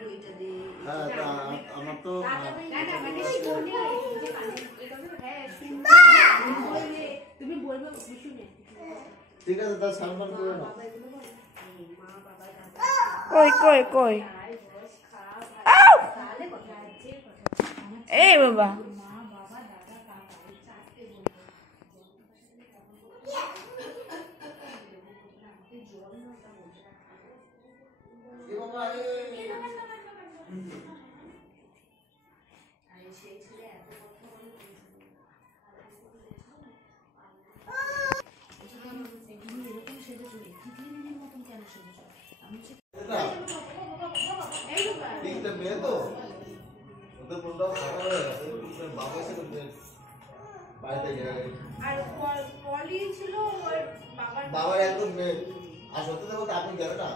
হ্যাঁ আমার তো তুমি বলবে ঠিক আছে তার সম্মান করে না কই কই কই এই বাবা বাবার একদম আর সত্যি বলতে আপনি গেল না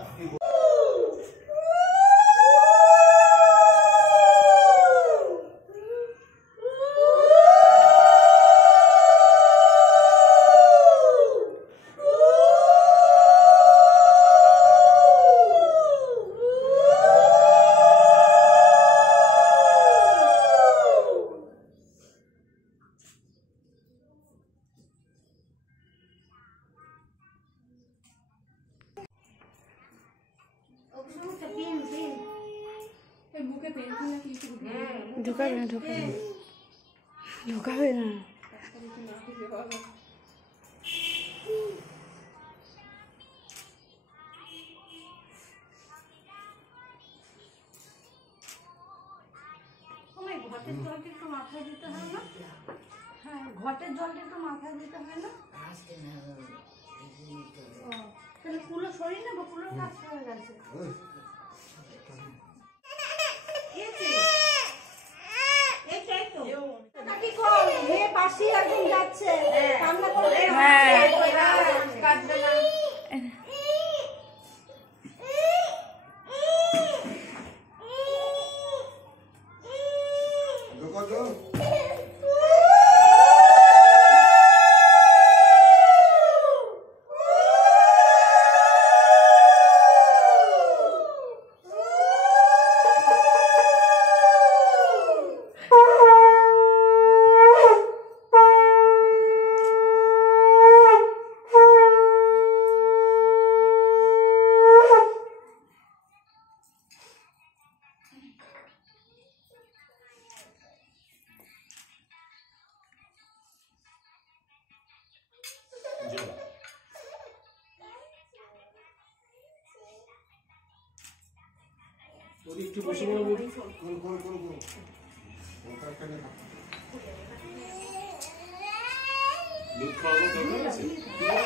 ঢুকাবে না ঢুকাবে না ঘটের জলটা একটু মাথায় দিতে হয় না? হ্যাঁ, ঘটের জলটা একটু মাথায় দিতে হয় না? তাহলে পুরো শরীর না বা পুরো কাজ হয়ে গেছে একটু বসে বলবো দুধ খাওয়াবো দরকার আছে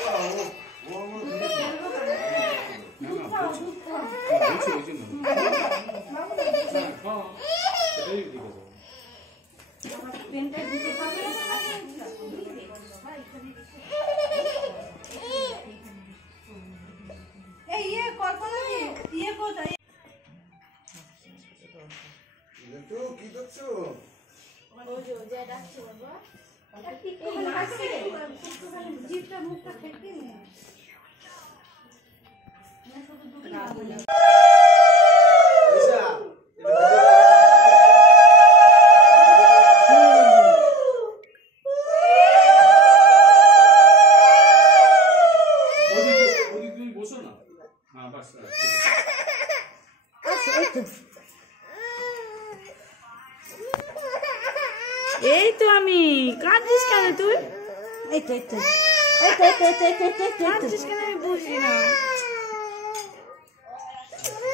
এই তো আমি কাঁদছিস কেন তুই কাঁদছিস কেন আমি বুঝি না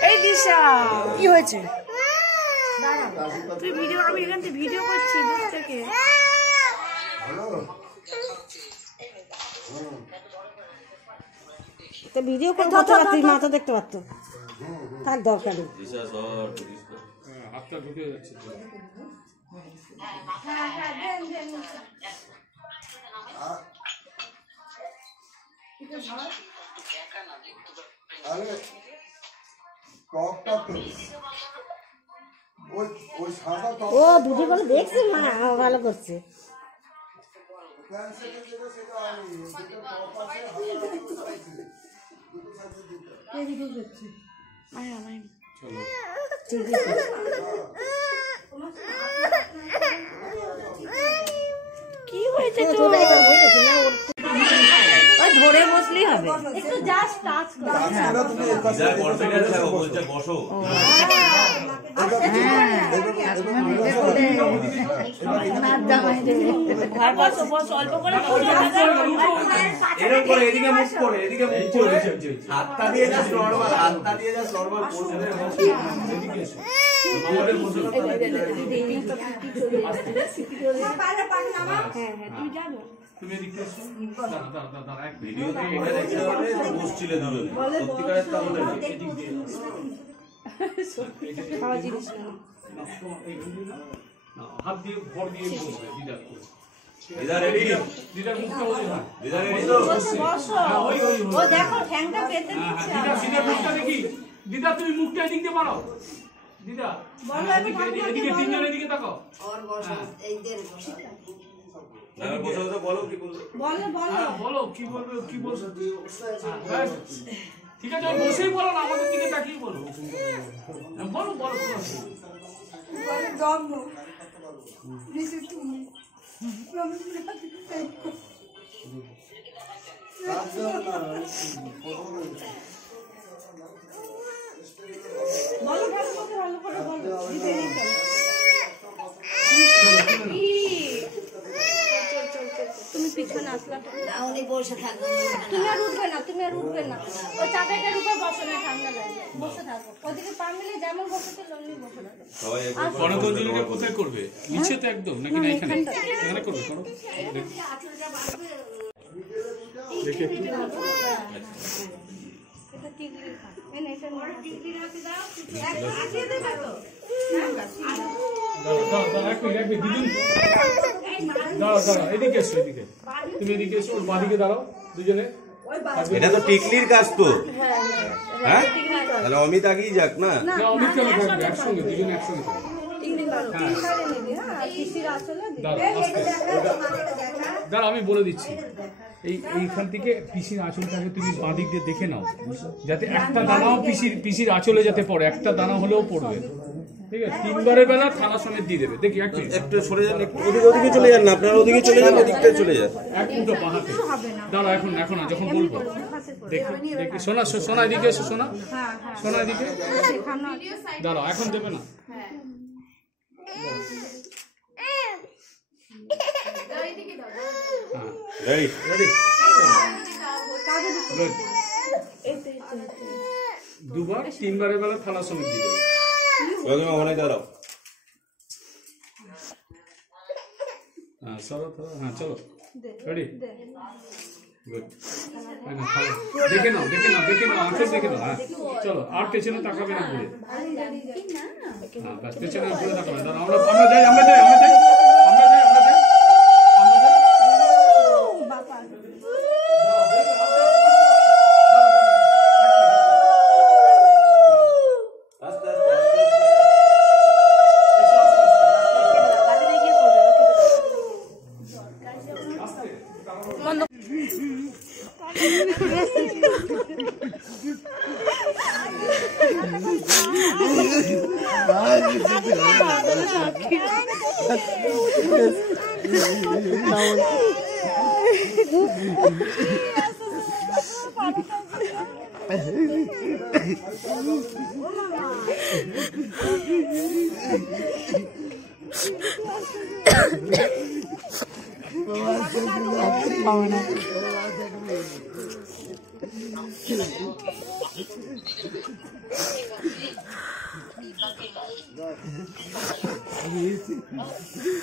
এই দিশা কি হয়েছে তুই ভিডিও আমি এখান থেকে ভিডিও করছি দূর থেকে তো ভিডিও করতে তুই মাথা দেখতে পারতো তার দরকার নেই হাতটা ঢুকে যাচ্ছে ও দুটি করে দেখছি মা ভালো করছে কি হয়েছে তো ধরে বসলেই হবে একটু জাস্ট টাচ করো বসো এরকম করে এদিকে মুখ করে এদিকে মুখ করে হাতটা দিয়ে জাস্ট নরমাল হাতটা দিয়ে জাস্ট নরমাল বসে এদিকে এসো আমাদের বসো তুই যাবো তুমি এদিকে এসো দাঁড়া এক ভিডিওতে এটা দেখতে হবে বসছিলে দুজন সত্যিকারের তো আমাদের এদিক দিয়ে খাওয়া জিনিস না হাত দিয়ে ভর দিয়ে বসবে দিদার করে দিদা রেডি দিদার মুখটা ওই হয় দিদা রেডি তো বসো ও দেখো ঠ্যাংটা পেতে দিচ্ছে দিদা দিদার মুখটা দেখি দিদা তুমি মুখটা এদিক দিয়ে বাড়াও দিদা বলো এদিকে তিনজন এদিকে তাকাও না বসে বসে বলো কি বলছো বলো বলো কি বলবে কি বলছো ঠিক আছে বসেই বলো না আমাদের দিকে তাকিয়ে বলো বলো বলো জন্ম বলো ভালো করে বলো তুমি পিছনে আসলা উনি বসে থাকবেন তুমি আর উঠবে না ওই চাটাইটার উপর বসো না ঠান্ডা লাগে বসে থাকো ওদিকে পা মিলে যেমন বসেছে লম্বি বসে থাকো সবাই গণতন্ত্রটা কোথায় করবে নিচে তো একদম নাকি না এখানে এখানে করবে করো দেখে একটু এটা টিকলি এনে এটা টিকলি রাখতে দাও দাঁড়া এক মিনিট দিদিন দাঁড়াও এদিকে এসো এদিকে তুমি এদিকে এসো ওর বাদিকে দাঁড়াও দুজনে এটা তো টিকলির কাজ তো হ্যাঁ তাহলে অমিত আগেই যাক না না অমিত কেন থাকবে একসঙ্গে দুজনে একসঙ্গে থাকবে দাঁড়া আমি বলে দিচ্ছি এইখান থেকে পিসির আঁচলটাকে তুমি বাঁদিক দিয়ে দেখে নাও যাতে একটা দানাও পিসির আঁচলে যাতে পড়ে একটা দানা হলেও পড়বে ঠিক আছে 3 বারের বেলা থালা সমেত দিয়ে দেবে দেখি একটু সরে যান ওদিকে চলে যান না আপনারা ওদিকে চলে যান ওদিকটা চলে যান এক মুঠো বাহাতে দাঁড়া এখন না যখন বলবো দেখি সোনা এদিকে এসো সোনা এদিকে দাঁড়া এখন দেবে না রেডি রেডি দুবার 3 বারের বেলা থালা সমেত দিয়ে দেবে ওখানে ওখানে দাঁড়াও হ্যাঁ চলো রেডি গুড দেখে নাও আঁচল দেখে নাও হ্যাঁ চলো আর পেছনে তাকাবে না ঘুরে হ্যাঁ বাস পেছনে ঘুরে তাকাবে না আমরা যাই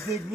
দেখবে